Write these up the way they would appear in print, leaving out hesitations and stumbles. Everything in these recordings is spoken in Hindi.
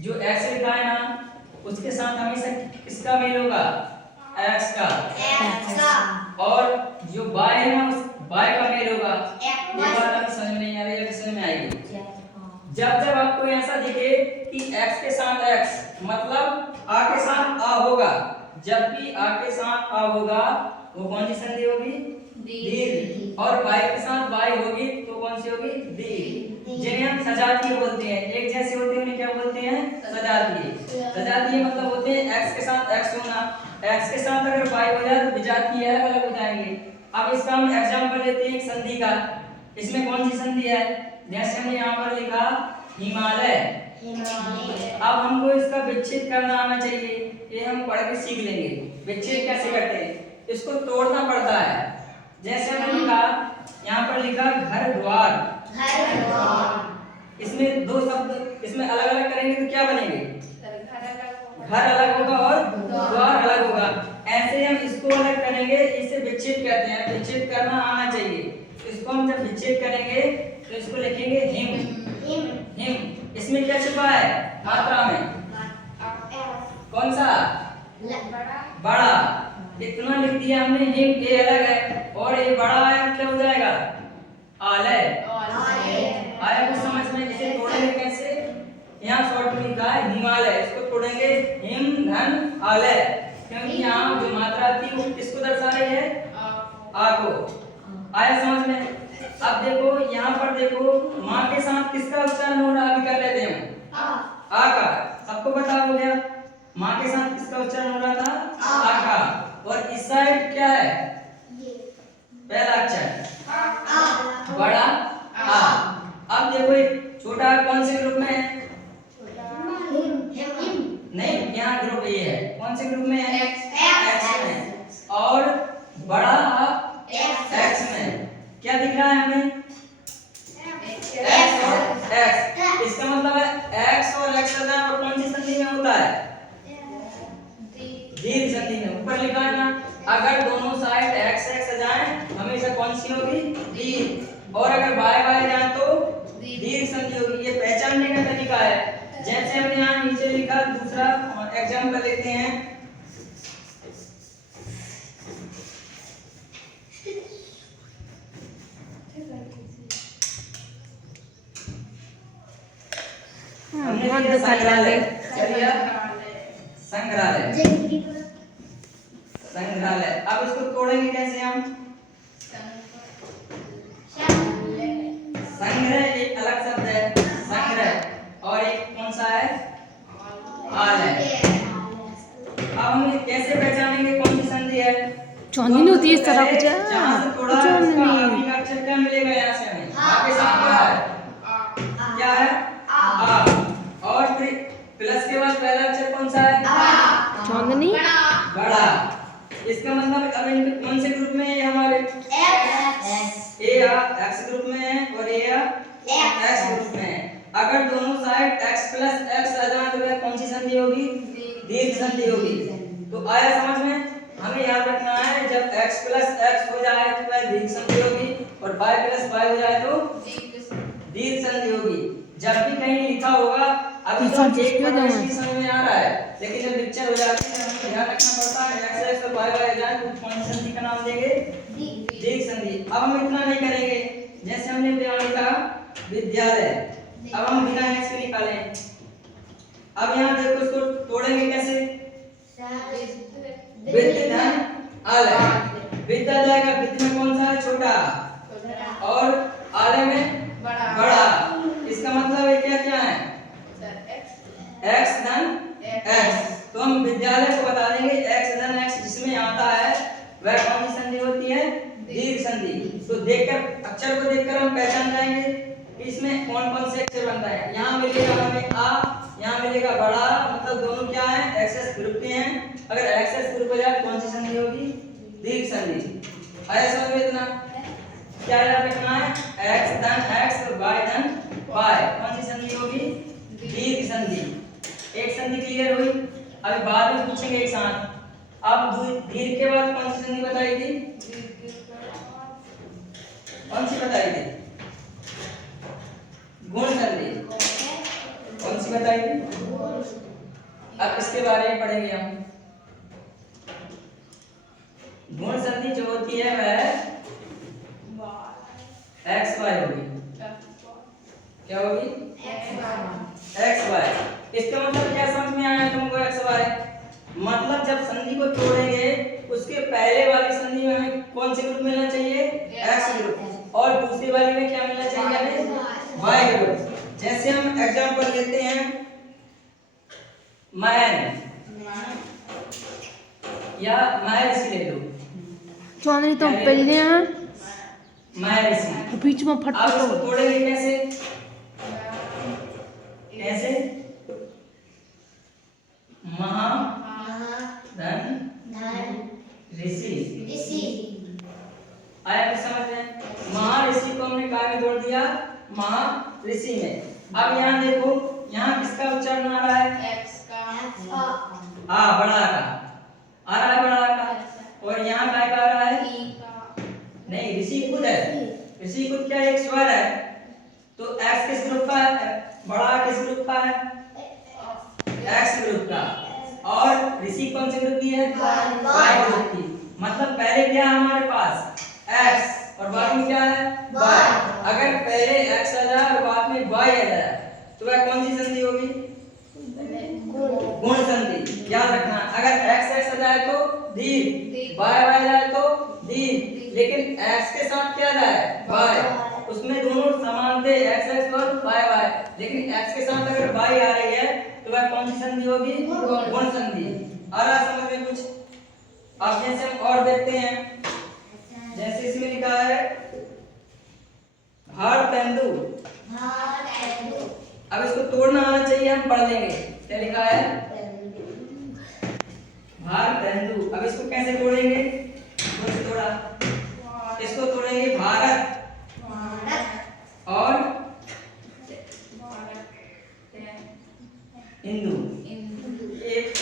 जो x लिखा है ना उसके साथ हमेशा किसका मेल होगा, x का। और जो y है ना उस y का मेल होगा। ये बात आपको समझ में नहीं आ रही है, समझ में आएगी जब जब आपको ऐसा दिखे कि x के साथ x मतलब a के साथ a होगा। जब भी a के साथ a होगा वो कौन सी संधि होगी, दीर्घ। और y के साथ y होगी तो कौन सी होगी, दीर्घ। जिन्हें हम सजातीय बोलते हैं, एक जैसे होते हैं उन्हें क्या बोलते हैं, सजातीय। सजातीय मतलब होते हैं x के साथ x होना, x के साथ अगर y हो जाए तो विजातीय अलग अलग हो जाएंगे। अब इसका हम एग्जांपल लेते हैं एक संधि का। इसमें कौन सी संधि है, जैसे हमने यहाँ पर लिखा हिमालय। अब हमको इसका विच्छेद करना आना चाहिए, ये हम पढ़ के सीख लेंगे विच्छेद कैसे करते हैं। इसको तोड़ना पड़ता है। जैसे हमने लिखा यहाँ पर लिखा घर द्वार, इसमें दो शब्द इसमें अलग अलग करेंगे तो क्या बनेंगे, घर अलग होगा और द्वार अलग होगा। ऐसे हम इसको अलग करेंगे, इसे विच्छेद कहते हैं। विच्छेद करना आना चाहिए। इसको हम जब विच्छेद करेंगे तो इसको लिखेंगे हिम। इसमें क्या छुपा है, मात्रा में कौन सा, बड़ा। इतना लिख दिया हमने, हिम ये अलग है और ये बड़ा है, क्या हो जाएगा, आलय। आया कुछ समझ में। इसे तोड़ेंगे कैसे, यहाँ शॉर्ट में लिखा है हिमालय, इसको तोड़ेंगे हिम धन आलय, क्योंकि यहाँ जो मात्रा थी वो किसको दर्शा रही है, आ को। आया समझ में। अब देखो यहाँ पर देखो माँ के साथ किसका उच्चारण हो रहा है, अभी कर लेते हैं आ का। सबको पता हो गया माँ के साथ किसका उच्चारण हो रहा था, आ का। और इस साइड क्या है, पहला अक्षर बड़ा आ। अब देखो एक छोटा कौन से ग्रुप में है, नहीं यहाँ ग्रुप ए है, कौन से ग्रुप में है, एक्स में। और बड़ा एक्स में। क्या दिख रहा है हमें, एक्स और एक्स। इसका मतलब है एक्स और एक्स सजाए और कौन सी संधि में होता है, दीर्घ संधि में। ऊपर लिखा है ना, अगर दोनों साइड एक्स एक्स सजाए हमेशा कौन सी होगी, दीर्घ। और अगर बाय बाय जाए तो दीर्घ संधि होगी। ये पहचानने का तरीका है। जैसे हमने यहाँ नीचे लिखा, दूसरा एग्जांपल लेते हैं। संग्रहालय। अब इसको तोड़ेंगे कैसे हम, संग्रह एक अलग शब्द है, संग्रह, और एक कौन सा है, आलय। अब हम कैसे पहचानेंगे कौन सी संधि है, चांदनी होती है इस तरह कुछ, जहां से थोड़ा उसका अक्षर क्या मिलेगा, यहाँ से हमें आगे साथ क्या है, आ। और फिर प्लस के बाद पहला अक्षर कौन सा है, चांदनी, बड़ा। इसका मतलब अब इनके कौन से ग्रुप में है, हमारे ए एक्स ग्रुप में है और ए एक्स ग्रुप में है। अगर दोनों साइड x प्लस x आ जाए तो वह कौन सी संधि होगी, दीर्घ संधि होगी। तो आया समझ में। हमें याद रखना है जब x प्लस x हो जाए तो वह दीर्घ संधि होगी और y प्लस y हो जाए तो दीर्घ संधि होगी। जब भी कहीं लिखा होगा, अभी तो एक समझ में आ रहा है, लेकिन जब पिक्चर हो जाती है हमें ध्यान रखना पड़ता है x x और y y जाए तो कौन सी संधि का नाम देंगे, दीर्घ संधि। अब हम इतना नहीं करेंगे, जैसे हमने यहाँ लिखा विद्यालय, अब हम बिना x के निकालें। अब यहाँ देखो इसको तोड़ेंगे कैसे, विद्य धन आलय। विद्या जाएगा, विद्य में कौन सा है, छोटा, और आलय में बड़ा। इसका मतलब है क्या क्या है, x धन x। तो हम विद्यालय को बता देंगे x धन x, जिसमें आता है वह कौन सी संधि होती है, दीर्घ संधि। तो देखकर अक्षर को देखकर हम पहचान जाएंगे कि इसमें कौन कौन से अक्षर बनता है। यहाँ मिलेगा हमें आ, यहाँ मिलेगा बड़ा, मतलब दोनों क्या है, एक्सेस ग्रुप के हैं। अगर एक्सेस ग्रुप हो जाए कौन सी संधि होगी, दीर्घ संधि। आया समझ में इतना। क्या याद रखना है, x धन x और y धन y, कौन सी संधि होगी, दीर्घ संधि। एक संधि क्लियर हुई। अभी बाद में पूछेंगे एक साथ। अब दीर्घ के बाद कौन सी संधि बताई थी, कौन सी बताई थी, गुण संधि। कौन सी बताई थी, अब इसके बारे में पढ़ेंगे हम। गुण संधि जो होती है वह एक्स वाई होगी। क्या होगी? X Y. इसका मतलब क्या समझ में आया तुमको? एक्स वाई मतलब जब संधि को तोड़ेंगे उसके पहले वाली संधि में हमें कौन से ग्रुप मिलना चाहिए? X group. और दूसरी वाली में क्या मिलना चाहिए हमें? Y group. जैसे हम एग्जांपल लेते हैं मैन या महर्षि ले लो। चांदनी तो पहले हैं महर्षि। बीच में फट अब इसको तोड़ेंगे कैसे? कैसे? महा धन ऋषि। आया कुछ समझ में? महर्षि को हमने काय में जोड़ दिया? महर्षि में। अब यहाँ देखो, यहाँ किसका उच्चारण आ रहा है? एक्स का। बड़ा का आ रहा है, बड़ा का। और यहाँ काय का आ रहा है? ई का। नहीं, ऋषि खुद है। ऋषि खुद क्या एक स्वर है, तो एक्स किस ग्रुप का है? बड़ा किस ग्रुप का है? एक्स ग्रुप का। और ऋषि कौन से ग्रुप की है? वाई ग्रुप की। मतलब पहले क्या है हमारे पास? एक्स और बाद में क्या है? वाई। अगर पहले एक्स आ जाए और बाद में वाई आ जाए तो वह कौन सी संधि होगी? गुण संधि। याद रखना, अगर एक्स एक्स आ जाए तो दीर्घ, वाई वाई जाए तो दीर्घ, लेकिन एक्स के साथ क्या जाए? वाई। उसमें दोनों समान थे, एक्स एक्स और वाई वाई, लेकिन एक्स के साथ अगर वाई आ रही है तो वह कौन सी संधि होगी? गुण संधि। आ रहा समझ में कुछ? अब जैसे हम और देखते हैं, जैसे इसमें लिखा है भारतेंदु। अब इसको तोड़ना आना चाहिए, हम पढ़ लेंगे। क्या लिखा है? भारतेंदु। अब इसको कैसे तोड़ेंगे? कौन से तोड़ा? इसको तोड़ेंगे भारत और हिंदू। एक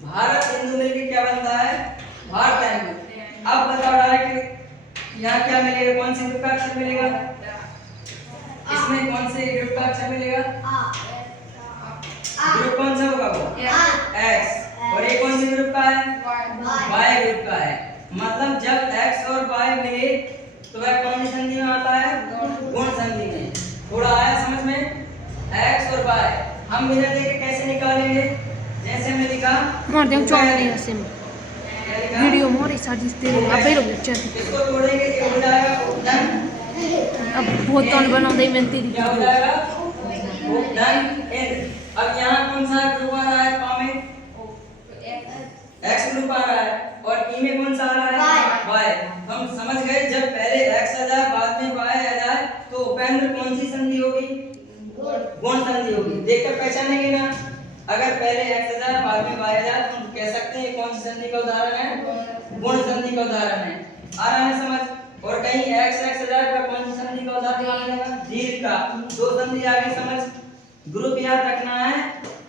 भारत हिंदू मिलके क्या बनता है? भारतेंदु। अब बताओ डायरेक्ट यहाँ क्या मिलेगा? कौन से ग्रुप का अक्षर मिलेगा? इसमें कौन से ग्रुप का अक्षर मिलेगा? ग्रुप कौन सा होगा वो? एक्स। और ये कौन से ग्रुप का है? वाई ग्रुप का है। मतलब जब एक्स और वाई मिले तो वह कौन सी संधि में आता है? गुण संधि में। थोड़ा आया समझ में? एक्स और वाई हम मिला देके कैसे निकालेंगे? जैसे हमने लिखा मार दे चांदनी ऐसे में क्या लिखा? वीडियो मोरे साजिश दे अब ही रुक चल। इसको तोड़ेंगे क्या हो जाएगा? उपधन। अब बहुत तौल बना दे मैं तेरी क्या हो जाएगा? उपधन एन। अब यहाँ कौन सा ग्रुप आ रहा है? पा में एक्स ग्रुप आ रहा है और ई में कौन सा आ रहा है? वाई। हम समझ गए, जब पहले एक्स आ जाए बाद में वाई आ जाए तो उपेंद्र कौन सी संधि होगी? गुण संधि होगी। देखकर पहचानेंगे ना? अगर पहले एक्स आ जाए बाद में वाई आ जाए तो हम कह सकते हैं कौन सी संधि का उदाहरण है? गुण संधि का उदाहरण है। आ रहा है समझ? और कहीं एक्स एक्स आ जाए तो कौन सी संधि का उदाहरण मानेगा? दीर्घ का। दो संधि आगे समझ, ग्रुप याद रखना है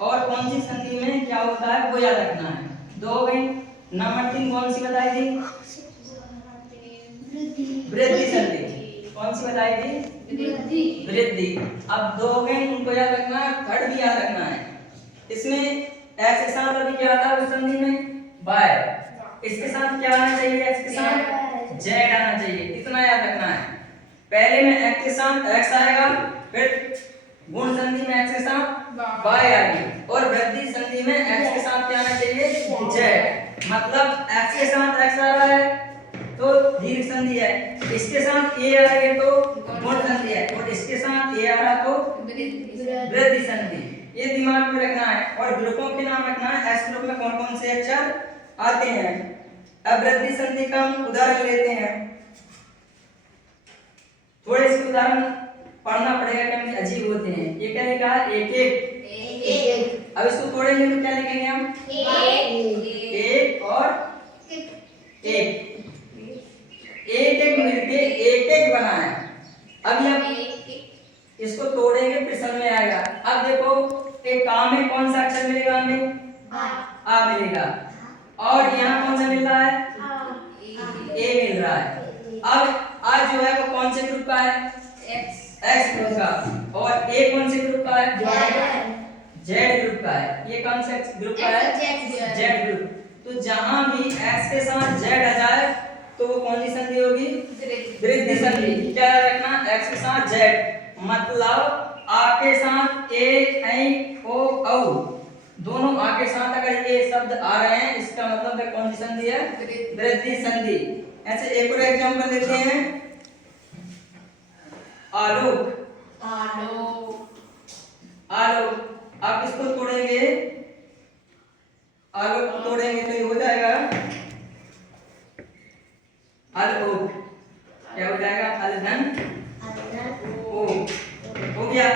और कौन सी संधि में क्या होता है वो याद रखना है। दो हो गई। नंबर 3 कौन सी बताई थी? वृद्धि संधि। कौन सी बताई थी? वृद्धि। अब दो हो गए, उनको याद रखना है, थर्ड भी याद रखना है। इसमें एक्स के साथ अभी क्या आता है उस संधि में? वाई। इसके साथ क्या आना चाहिए? एक्स के साथ जेड आना चाहिए। इतना याद रखना है। पहले में एक्स के साथ एक्स आएगा, फिर गुण संधि में एक्स के साथ वाई आएगी और वृद्धि संधि में एक्स के साथ क्या आना चाहिए? जेड। मतलब एक्स के साथ एक्स आ रहा है तो दीर्घ संधि है, इसके साथ ए आ रही है तो गुण संधि है, और इसके साथ ए आ रहा तो वृद्धि संधि। ये दिमाग में रखना है। और ग्रुपों के नाम रखना है, एस ग्रुप में कौन कौन से अक्षर आते हैं। अब वृद्धि संधि का हम उदाहरण लेते हैं। थोड़े इसके उदाहरण पढ़ना पड़ेगा क्योंकि अजीब होते हैं। ये क्या लिखा है? एक एक। अब इसको तोड़ेंगे तो क्या लिखेंगे हम? एक और एक। एक एक मिलके एक एक बना है। अब ये इसको तोड़ेंगे फिर समझ में आएगा। अब देखो एक काम में कौन सा अक्षर मिलेगा हमें? आ मिलेगा। और यहाँ कौन सा मिल रहा है? ए मिल रहा है। अब आज जो है वो कौन से ग्रुप का है? एक्स ग्रुप का। और ए कौन से ग्रुप का है? जेड ग्रुप का है। ये कौन सा ग्रुप का है? Z group. तो जहां भी एक्स के साथ जेड आ जाए तो वो कौन सी संधि होगी? वृद्धि संधि। क्या रखना? एक्स के साथ जेड, मतलब आ के साथ ए, ऐ, ओ, औ, दोनों आ के साथ अगर ये शब्द आ रहे हैं इसका मतलब है कौन सी संधि है? वृद्धि संधि। ऐसे एक और एग्जांपल लेते हैं, आलोक। आलोक, आप इसको तोड़ेंगे, आलोक तोड़ेंगे तो ये हो जाएगा आलोक। क्या हो जाएगा? अलधन ओ। हो गया।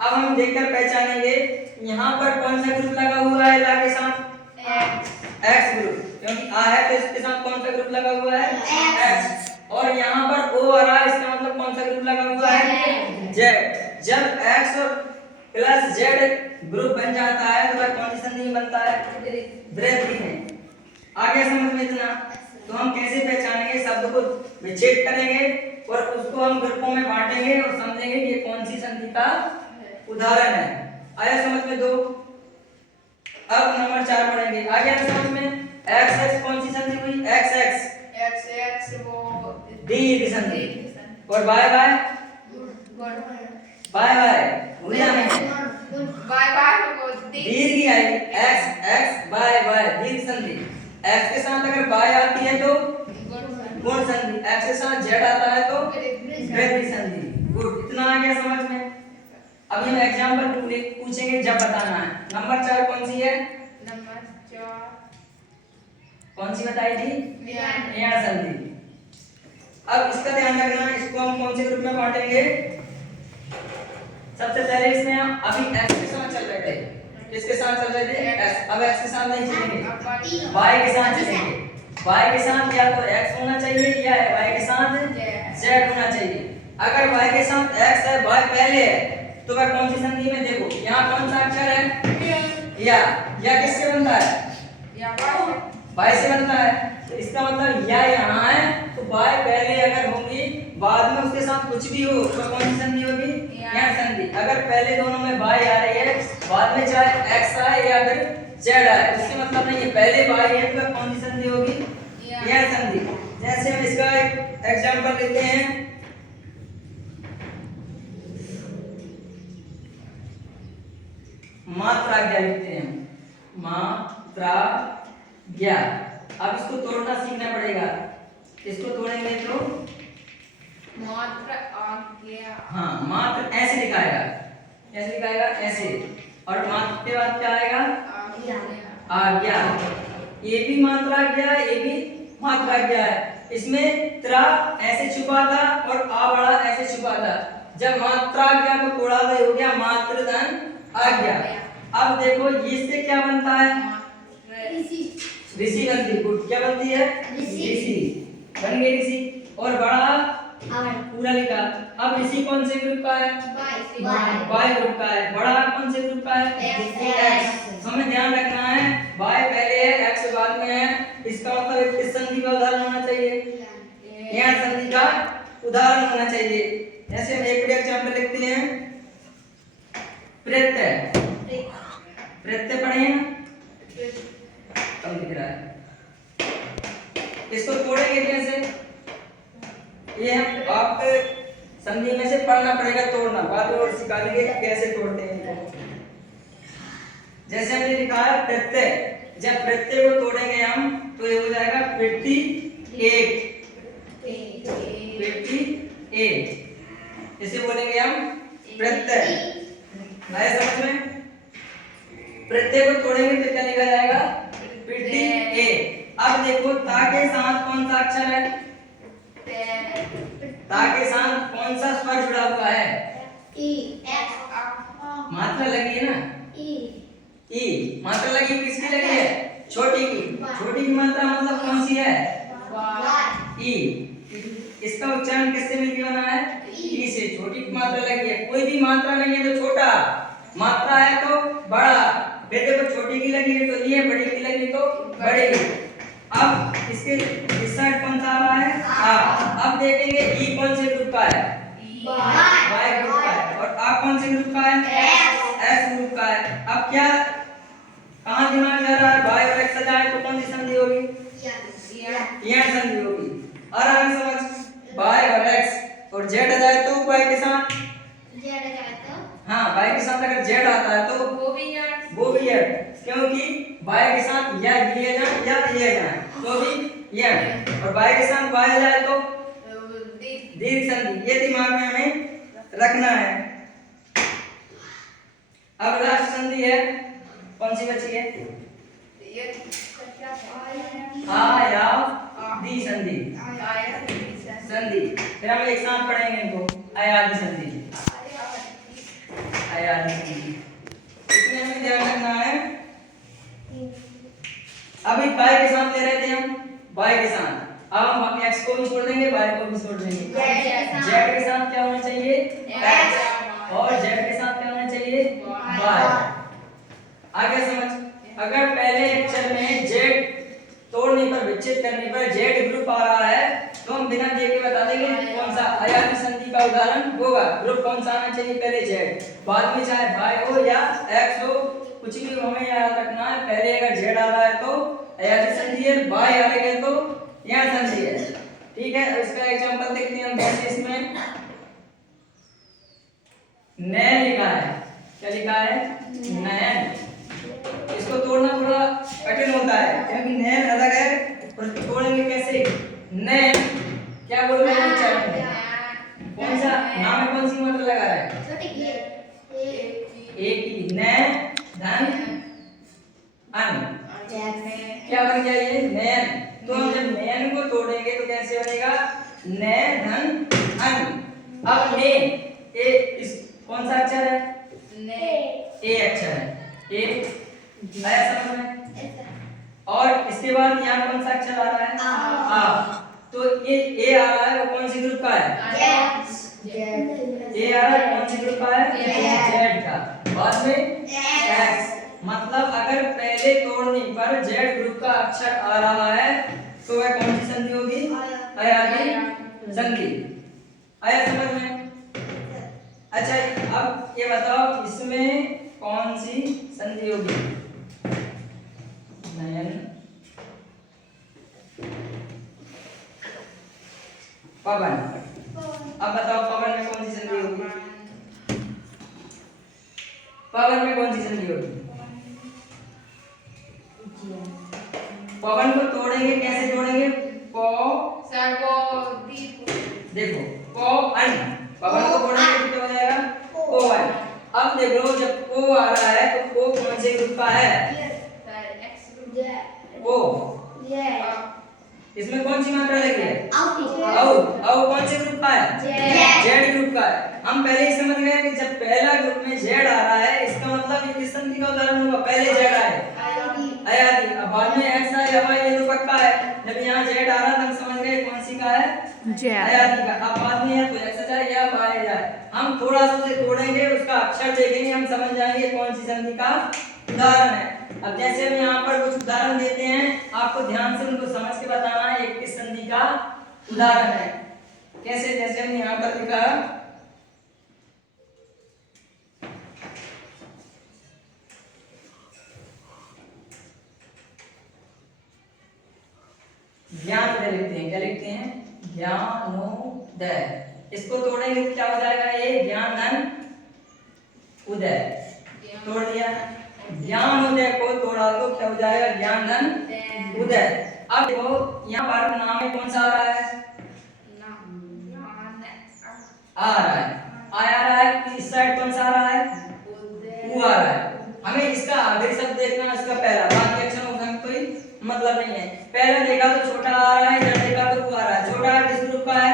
अब हम देखकर पहचानेंगे यहाँ पर कौन सा ग्रुप लगा हुआ है ला के साथ? एक्स ग्रुप, क्योंकि आ है तो इसके साथ कौन सा ग्रुप लगा हुआ है? एक्स। और यहाँ पर ओ आ रहा है, इसका मतलब कौन सा ग्रुप लगा हुआ है? जेड। जब एक्स और प्लस जेड ग्रुप बन जाता है तो वह कौन सी संधि में बनता है? वृद्धि में। आगे समझ में इतना? तो हम कैसे पहचानेंगे? शब्द को विच्छेद करेंगे और उसको हम ग्रुपों में बांटेंगे और समझेंगे ये कौन सी संधि का उदाहरण है। आया समझ में? दो। अब नंबर 4 पढ़ेंगे। आ गया समझ में? एक्स एक्स कौन सी संधि हुई? एक्स एक्स वो दीर्घ संधि। और बाय बाय बाय बाय भूला नहीं, दीर्घ ही आई। एक्स एक्स बाय बाय दीर्घ संधि। एक्स के साथ अगर बाय आती है तो गुण संधि, एक्स के साथ जेड आता है तो वृद्धि संधि। गुड, इतना आ गया समझ में? अभी हम एग्जांपल पूछेंगे जब बताना है। नंबर 4 कौन सी है? कौन सी बताई थी? यह संधि। अब इसका ध्यान रखना, इसको हम कौन से ग्रुप में बांटेंगे? सबसे पहले इसमें हम अभी x के साथ चल रहे थे, किसके साथ चल रहे थे? x। अब x के साथ नहीं चलेंगे, y के साथ चलेंगे। y के साथ या तो x होना चाहिए या y के साथ z होना चाहिए। अगर y के साथ x है, y पहले है, तो वह कौन सी संधि में? देखो यहाँ कौन सा अक्षर है? या किससे बनता है? y से बनता है। तो इसका मतलब या यहाँ है तो y पहले अगर होगी, बाद में उसके साथ कुछ भी हो तो कौन सी संधि होगी? यह संधि। अगर पहले दोनों में y आ रही है, बाद में चाहे x आए या फिर z आए, उससे मतलब नहीं है, पहले y है तो कौन सी संधि होगी? यह संधि। जैसे हम इसका एक एग्जांपल लेते हैं, मात्राज्ञा लिखते हैं, मात्राज्ञा। अब इसको तोड़ना सीखना पड़ेगा। इसको तोड़ेंगे तो हाँ, मात्र ऐसे लिखाएगा, ऐसे लिखाएगा, ऐसे। और मात्र के बाद क्या आएगा? आज्ञा। ये भी मात्राज्ञा, ये भी मात्राज्ञा है। इसमें त्रा ऐसे छुपा था और आ बड़ा ऐसे छुपा था। जब मात्राज्ञा को तोड़ा तो हो गया मात्र धन आज्ञा। अब देखो इससे क्या बनता है? ऋषि बनती है। क्या बनती है? ऋषि बन गई ऋषि। और बड़ा पूरा लिखा। अब ऋषि कौन से ग्रुप का है? वाई ग्रुप का है। बड़ा कौन से ग्रुप का है? एक्स। हमें ध्यान रखना है वाई पहले है, एक्स बाद में है। इसका मतलब किस संधि का उदाहरण होना चाहिए? यह संधि का उदाहरण होना चाहिए। जैसे हम एक एग्जांपल लिखते हैं, प्रत्यय। प्रत्यय पढ़े कम दिख रहा है, इसको तोड़ेंगे कैसे? ये हम आप संधि में से पढ़ना पड़ेगा, तोड़ना बाद में और सिखा देंगे कैसे तोड़ते हैं इनको। जैसे हमने लिखा है प्रत्यय, जब प्रत्यय को तोड़ेंगे हम तो ये हो जाएगा प्रति एक, प्रति एक। इसे बोलेंगे हम प्रत्यय। आया समझ में? प्रत्यय को तोड़ेंगे तो क्या लिखा जाएगा? प्रति एक। अब देखो ता के साथ कौन सा अक्षर है? ता के साथ कौन सा स्वर जुड़ा हुआ है? मात्रा लगी है ना? ई। मात्रा लगी, किसकी लगी है? छोटी की। छोटी की मात्रा मतलब कौन सी है? ई। इसका उच्चारण किससे मिलकर बना है? ई से। छोटी की मात्रा लगी है। कोई भी मात्रा नहीं है तो छोटा, मात्रा है तो बड़ा। फिर देखो छोटी की लगी है तो ये, बड़ी की लगी तो बड़ी। अब इसके इस साइड कौन सा आ रहा है? आ। अब देखेंगे ई कौन से ग्रुप का है? वाई ग्रुप का है। और आ कौन से ग्रुप का है? एस ग्रुप का है। है। अब क्या कहाँ दिमाग जा रहा है? बाय और एक्स आ जाए तो कौन सी संधि होगी? यह संधि होगी। और आगे समझ, बाय और एक्स और जेड आ जाए तो बाय के साथ, हाँ बाय के साथ अगर जेड आता है तो वो भी है, क्योंकि बाय के साथ या ये जाए या ये जाए तो भी ये, और बाय के साथ बाय आ जाए तो दीर्घ संधि। ये दिमाग में हमें रखना है। अब लास्ट संधि है, कौन सी बची है? आ या दी संधि। संधि फिर हम एक साथ पढ़ेंगे इनको, आयादी संधि, आयादी संधि। इसमें हमें ध्यान रखना है, अभी बाय के साथ ले रहे थे हम, बाय के साथ, अब हम एक्स को भी छोड़ देंगे, बाय को भी छोड़ देंगे। जेड के साथ क्या होना चाहिए? एक्स, और जेड के साथ क्या होना चाहिए? बाय। आगे समझ, अगर पहले अक्षर में जेड तोड़ने पर, विच्छेद करने पर जेड ग्रुप आ रहा है तो हम बिना देखे बता देंगे कौन सा आयाती संधि का उदाहरण होगा। ग्रुप कौन सा आना चाहिए? पहले जेड, बाद में चाहे बाय हो या एक्स हो, कुछ भी हमें याद रखना है। पहले अगर जेड आ रहा है तो आयाती संधि है, बाय आ रही है तो यह संधि है। ठीक है, इसका एग्जांपल देखते हैं हम। जैसे इसमें नैन लिखा है, क्या लिखा है? नैन। इसको तोड़ना थोड़ा कठिन होता है क्योंकि नैन अलग है, और तोड़ेंगे कैसे? नैन क्या बोल रहे हैं उच्चारण में? कौन सा नाम में कौन सी मात्रा लगा रहा है? एक ही। नैन धन अन, क्या बन गया ये? नैन। तो हम जब नैन को तोड़ेंगे तो कैसे बनेगा? नैन धन अन। अब ने ए इस कौन सा अक्षर है? ए अक्षर है। ए आया समझ में? और इसके बाद यहाँ कौन सा अक्षर आ रहा है? आ। तो ये ए आ रहा है, वो कौन सी ग्रुप का है? ए आ रहा है, कौन सी ग्रुप का है? जेड का। बाद में एक्स। मतलब अगर पहले तोड़ने पर जेड ग्रुप का अक्षर आ रहा है तो वह कौन सी संधि होगी? आयाती संधि। आया समझ में? अच्छा, अब ये बताओ इसमें कौन सी संधि होगी? नयन पवन। अब बताओ पवन में कौन सी संधि होगी? पवन में कौन सी संधि होगी? पवन को तोड़ेंगे, कैसे तोड़ेंगे? प देखो प अन, पवन को तोड़ेंगे तो क्या हो जाएगा? पवन। अब देखो जब को आ रहा है तो को कौन से ग्रुप का है? ओ। इसमें कौन सी मात्रा लगी है? औ कौन से ग्रुप का है? जेड ग्रुप का है। हम पहले ही समझ गए कि जब पहला ग्रुप में जेड आ रहा है इसका मतलब ये किस संधि का उदाहरण होगा? पहले जेड आए आयादी, अब बाद में एक्स आए या ये तो पक्का है। जब यहाँ जेड आ रहा तब समझ गए कौन सी का है? आयादी का। अब बाद में या तो एक्स जाए या बाय जाए, हम थोड़ा सा उसे तोड़ेंगे, उसका अक्षर देखेंगे, हम समझ जाएंगे कौन सी संधि का उदाहरण है। अब जैसे हम यहाँ पर कुछ उदाहरण देते हैं, आपको ध्यान से उनको समझ के बताना है ये किस संधि का उदाहरण है। कैसे? जैसे हमने यहाँ पर लिखा ज्ञानोदय लिखते हैं। क्या लिखते हैं? ज्ञानोदय। इसको तोड़ेंगे तो क्या हो जाएगा? ये ज्ञान धन उदय। तोड़ दिया। ज्ञानोदय को तोड़ा तो क्या हो जाएगा? ज्ञान धन उदय। अब देखो यहाँ पर नाम में कौन सा आ रहा है? आ रहा है, आ रहा है। इस साइड कौन सा आ रहा है? उ आ रहा है। हमें इसका आखिरी शब्द देखना, इसका पहला, बाकी अक्षरों का कोई मतलब नहीं है। पहले देखा तो छोटा आ रहा है, जब देखा तो उ आ रहा है। छोटा किस ग्रुप का है?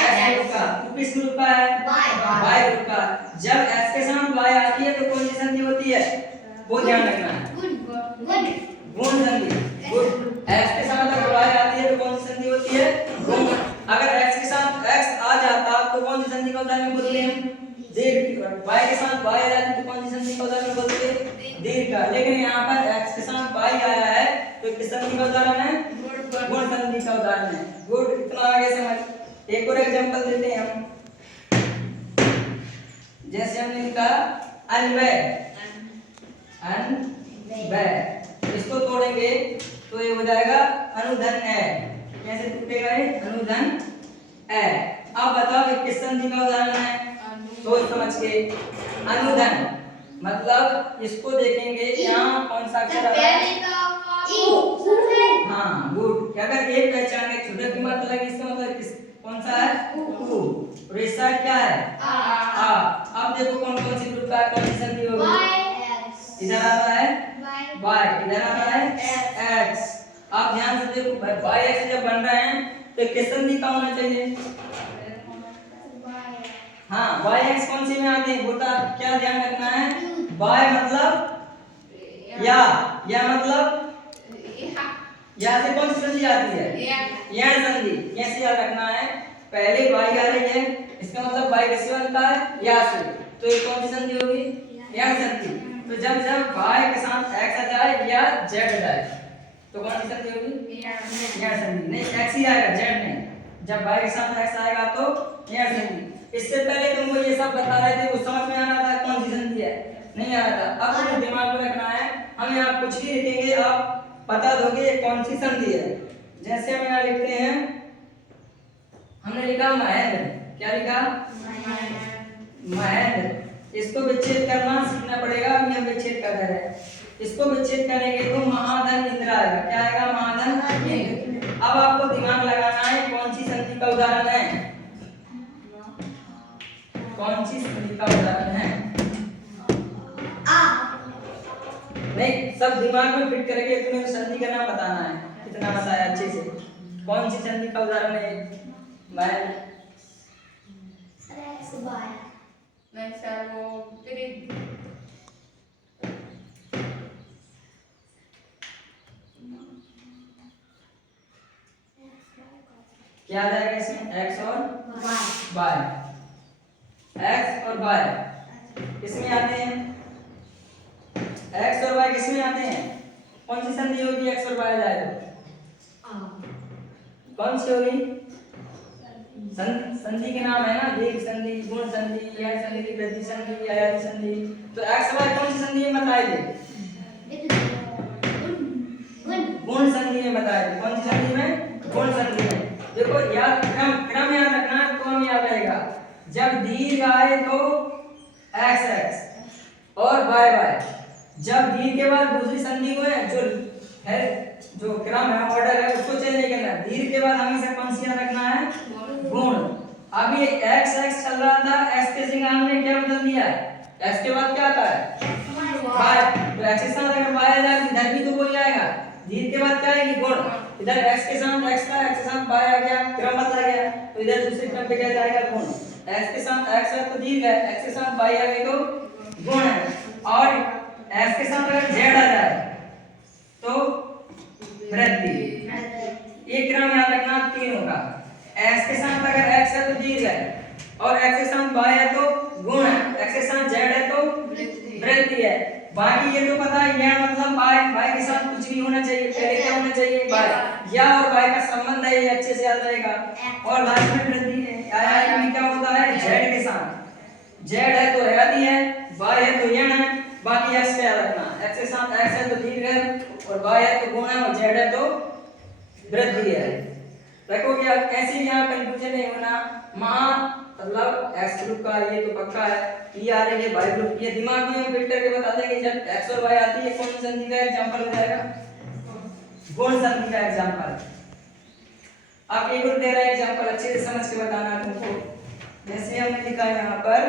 एक्स ग्रुप का। उ किस ग्रुप का है? वाई ग्रुप का। जब एक्स के साथ वाई आती है तो कौन सी संधि होती है? वो ध्यान रखना है, गुण संधि। एक्स के साथ अगर वाई आती है तो कौन सी संधि होती है? गुण। अगर एक्स के साथ एक्स आ जाता तो कौन सी संधि का उदाहरण बोलते हैं? दीर्घ। वाई के साथ वाई आ जाती तो कौन सी संधि का उदाहरण बोलते हैं? दीर्घ का। लेकिन यहाँ पर एक्स के साथ वाई आया है तो किस संधि का उदाहरण है? गुण संधि का उदाहरण है। गुड, इतना आगे समझ। एक और एग्जांपल देते हैं हम। जैसे हमने लिखा अन्वय। अन बै। इसको तोड़ेंगे तो ये हो जाएगा अनुधन ए। कैसे टूटेगा ये? अनुधन ए। अब बताओ ये किस संधि का उदाहरण है? सोच समझ के। अनुधन मतलब इसको देखेंगे यहाँ कौन सा अक्षर आ रहा है? हाँ गुड। अगर एक पहचान के छोटे की मात्रा लगी इसका मतलब किस कौन सा है? उ। और इस साइड क्या है? आ। अब देखो कौन कौन सी ग्रुप का कौन सी संधि होगी? इधर आता है y, इधर आता है x। आप ध्यान से देखो y x जब बन रहे हैं तो किस संधि का होना चाहिए? हाँ y x कौन सी में आते हैं? बोलता क्या ध्यान रखना है? y मतलब या मतलब या से कौन सी संधि आती है? यण संधि। कैसे याद रखना है? पहले y आ रही है इसका मतलब y किससे बनता है? या से। तो ये कौन सी संधि होगी? यण संधि। तो जब y के साथ x आ जाए या z आ जाए तो कौन सी संधि होगी? यण संधि। नहीं x ही आएगा z नहीं। जब y के साथ x आएगा तो यण संधि। इससे पहले तुमको ये सब बता रहे थे वो समझ में आ रहा था कौन सी संधि है? नहीं आ रहा था। अब तुम्हें दिमाग में रखना है हम यहाँ कुछ भी लिखेंगे आप बता दोगे ये कौन सी संधि है। जैसे हम यहाँ लिखते हैं हमने लिखा महेंद्र। क्या लिखा? महेंद्र। इसको विच्छेद करना सीखना पड़ेगा। अभी हम विच्छेद कर रहे हैं। इसको विच्छेद करेंगे तो महाधन इंद्र आएगा। क्या आएगा? महाधन इंद्र। अब आपको दिमाग लगाना है कौन सी संधि का उदाहरण है? कौन सी संधि का उदाहरण है? नहीं सब दिमाग में फिट करके तुम्हें संधि का नाम बताना है। कितना बताया अच्छे से। कौन सी संधि का उदाहरण है? मैं नहीं सर वो क्या आ जाएगा इसमें? x और y। x और y किसमें आते हैं? x और y किसमें आते हैं? कौन सी संधि होगी x और y जाए तो? कौन सी होगी? संधि के नाम है ना। दीर्घ संधि, गुण संधि, यण संधि, वृद्धि संधि, आयाति संधि। तो x y कौन सी संधि में बताइए? गुण संधि में बताइए। कौन सी संधि में? गुण संधि में। देखो याद क्रम याद रखना तो हम याद रहेगा। जब दीर्घ आए तो x x और y y। जब दीर्घ के बाद दूसरी संधि को है जो क्रम है ऑर्डर है उसको चेंज नहीं करना। दीर्घ के बाद हमेशा कौन सी याद रखना है? गुण। अब ये x x चल रहा था x के जगह हमने क्या बदल दिया? x के बाद क्या आता है? y। तो x के साथ अगर y आ जाए इधर भी तो वही आएगा। दीर्घ के बाद क्या आएगी? गुण। इधर x के साथ x था x के साथ y आ गया क्रम बदला गया तो इधर दूसरे क्रम पे क्या जाएगा? गुण। x के साथ x है तो दीर्घ है x के साथ y आ गई तो गुण है। और x के साथ अगर z आ जाए तो वृद्धि। ये क्रम याद रखना तीनों का। x के साथ अगर x है तो दीर्घ है और x के साथ y है तो गुण है x के साथ z है तो वृद्धि है। बाकी ये तो पता है यह मतलब y के साथ कुछ भी होना चाहिए। पहले क्या होना चाहिए? y। या और y का संबंध है ये अच्छे से याद रहेगा। और लास्ट में वृद्धि है। आया में क्या होता है? z के साथ। z है तो आदि है y है तो यण है। बाकी x का याद रखना। x के साथ x है तो दीर्घ है और y है तो गुण है और z है तो वृद्धि है। देखो क्या ऐसे यहाँ कंफ्यूजन नहीं होना। मतलब x ग्रुप का ये तो पक्का है। p आ रही है y ग्रुप की। दिमाग में हम फिट करके बता देंगे जब x और y आती है कौन सी संधि का एग्जांपल हो जाएगा? गुण संधि का एग्जांपल। आप एक और दे रहे हैं एग्जांपल अच्छे से समझ के बताना है तुमको। जैसे हमने लिखा है यहाँ पर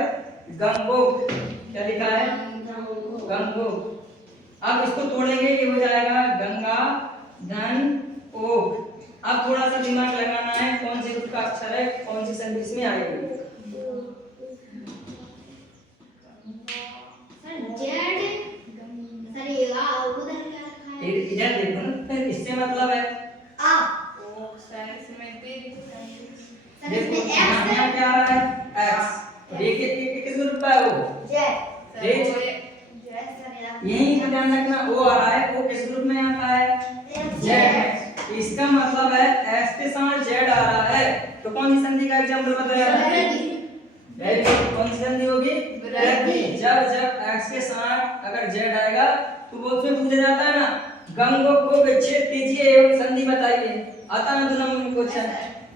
गंगोक। क्या लिखा है? गंगोक। अब इसको तोड़ेंगे ये हो जाएगा गंगा धन ओक। अब थोड़ा सा दिमाग लगाना है कौन से ग्रुप का अक्षर है कौन सी संधि इसमें आएगी। इधर देखो ना इससे मतलब है देखो यहाँ क्या आ रहा है? x। देखिए किस ग्रुप का है वो? यही का ध्यान रखना। ओ आ रहा है वो किस ग्रुप में आता है? z। इसका मतलब है x के साथ z आ रहा है तो कौन सी संधि का एग्जांपल बताया? Very good. कौन सी संधि होगी? वृद्धि। जब जब x के साथ अगर z आएगा तो वो उसमें पूछा जाता है ना, गंगों को विच्छेद कीजिए एवं संधि बताइए। आता है 2 नंबर क्वेश्चन।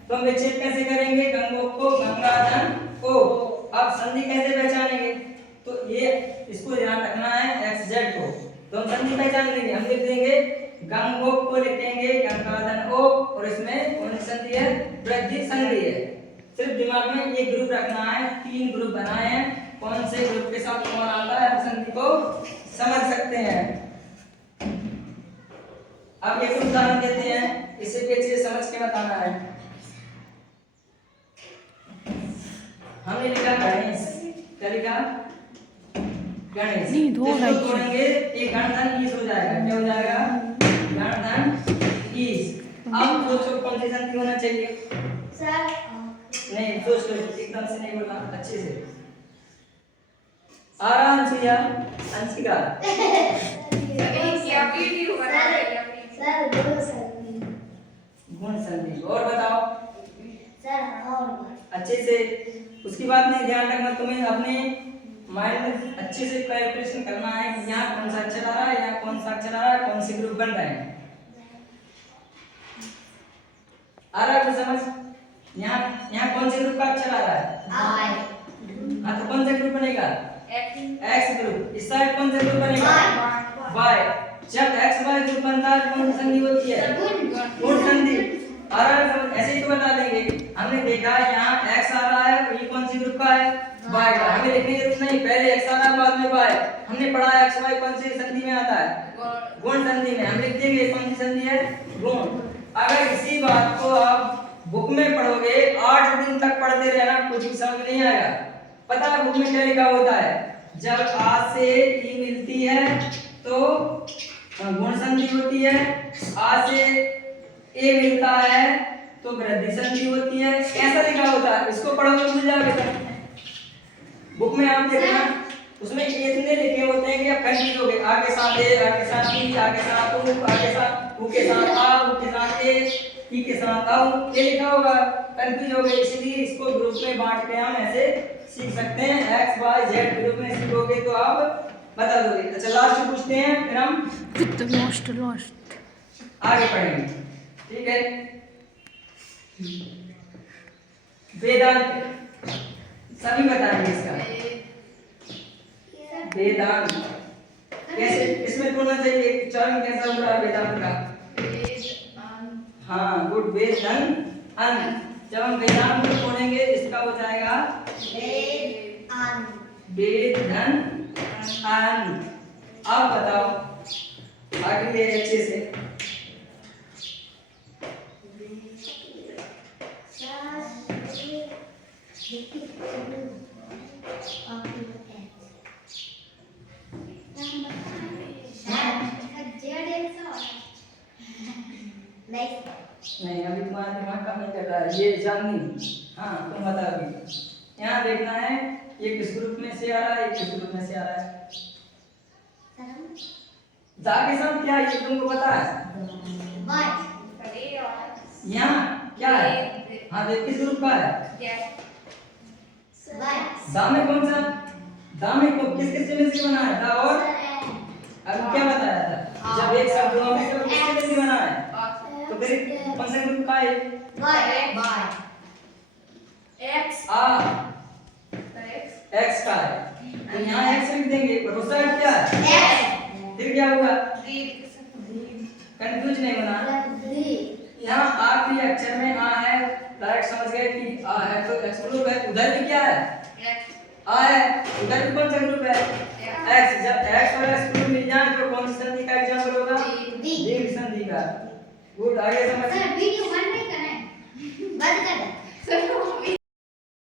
तो हम विच्छेद कैसे करेंगे? गंगों को गंगा धन को। अब संधि कैसे पहचानेंगे? तो ये इसको ध्यान रखना है x z को। तो हम संधि पहचान लेंगे। हम लिख देंगे गंगों को लिखेंगे गंगाधन ओ, और इसमें कौन सी संधि है? वृद्धि संधि है। सिर्फ दिमाग में ये ग्रुप रखना है। 3 ग्रुप बनाए हैं, कौन से ग्रुप के साथ कौन आता है हम संधि को समझ सकते हैं। अब एक उदाहरण देते हैं, इसे भी अच्छे से समझ के बताना है। हमने लिखा गणेश, क्या लिखा? गणेश। नहीं, दो इसको राइट। तोड़ेंगे, एक गणधन ईस हो जाएगा। क्या हो जाएगा? गणधन ईस। अब सोचो कौन सी संधि होना चाहिए? नहीं, सोच लो, एकदम से नहीं बोलना, अच्छे से। आराम से यार, अंशिका। गुण संधि। और बताओ अच्छे से, उसकी बात नहीं ध्यान रखना, तुम्हें अपने माइंड में अच्छे से कैलकुलेशन करना है कि यहाँ कौन सा अक्षर आ रहा है, यहाँ कौन सा अक्षर आ रहा है, कौन से ग्रुप बन रहे हैं। आ रहा है कुछ समझ? यहाँ कौन से ग्रुप का अक्षर आ रहा है? हाँ, तो कौन सा ग्रुप बनेगा? X group. इस साइड कौन सा ग्रुप बनेगा? वाई। जब एक्स वाई ग्रुप बनता है कौन सी संधि होती है? गुण संधि। आ रहा है समझ? ऐसे ही तो बता देंगे। हमने देखा यहाँ एक्स आ रहा है, ये कौन सी ग्रुप का है? वाई का। हमें लिखने की जरूरत नहीं, पहले एक्स आ रहा है बाद में वाई। हमने पढ़ा है एक्स वाई कौन सी संधि में आता है? गुण संधि में। हम लिख देंगे कौन सी संधि है? गुण। अगर इसी बात को आप बुक में पढ़ोगे, 8 दिन तक पढ़ते रहना, कुछ भी समझ नहीं आएगा। पता है बुक में क्या लिखा होता है? जब आ से ई मिलती है तो गुण संधि होती है, आ से ए मिलता है तो वृद्धि संधि होती है। ऐसा लिखा होता है, इसको पढ़ोगे भूल जाओगे। बुक में आप देखना, उसमें इतने लिखे होते हैं कि आप कंफ्यूज हो गए। आ के साथ ए, आ के साथ ई, आ के साथ उ, आ के साथ उ के साथ आ, उ के साथ ए, ई के साथ आउ, ये लिखा होगा, कंफ्यूज हो गए। इसलिए इसको ग्रुप में बांट के हम ऐसे सीख सकते हैं। एक्स वाई जेड ग्रुप में सीखोगे तो आप बता दोगे। अच्छा, लास्ट पूछते हैं, फिर हम लास्ट आगे पढ़ेंगे, ठीक है? वेदांत सभी बताएंगे इसका। वेदांत कैसे, इसमें तोड़ना चाहिए, चरण कैसा हो रहा है वेदांत का? हाँ, गुड। वेद धन अन। जब हम वेदांत को तोड़ेंगे इसका हो जाएगा वेद धन अन। अब बताओ आगे ये अच्छे से। नहीं, अभी तुम्हारा दिमाग काम नहीं कर रहा है। ये जाननी, हाँ तुम बता। अभी यहाँ देखना है ये किस ग्रुप में से आ रहा है, ये किस ग्रुप में से आ रहा है। जाके सब क्या ये तुमको पता है? यहाँ क्या है? हाँ देख, किस ग्रुप का है? दा में कौन सा? दा में को किस किस में से बना है? दा और अब क्या बताया था? जब एक शब्द दो में से किस किस से बना है? तो फिर कौन सा ग्रुप का है? एक्स का है। तो यहाँ एक्स लिख देंगे, और उस साइड क्या है? फिर क्या होगा? कंफ्यूज नहीं होना। यहाँ आखिरी अक्षर में आ है, डायरेक्ट समझ गए कि आ है तो एक्स ग्रुप है। उधर भी क्या है? आ है। उधर भी कौन सा ग्रुप है? एक्स। जब एक्स और एक्स ग्रुप मिल जाए तो कौन सी संधि का एग्जांपल होगा? दीर्घ संधि का। गुड, आगे समझ। वीडियो बंद नहीं करना है, बंद कर दे।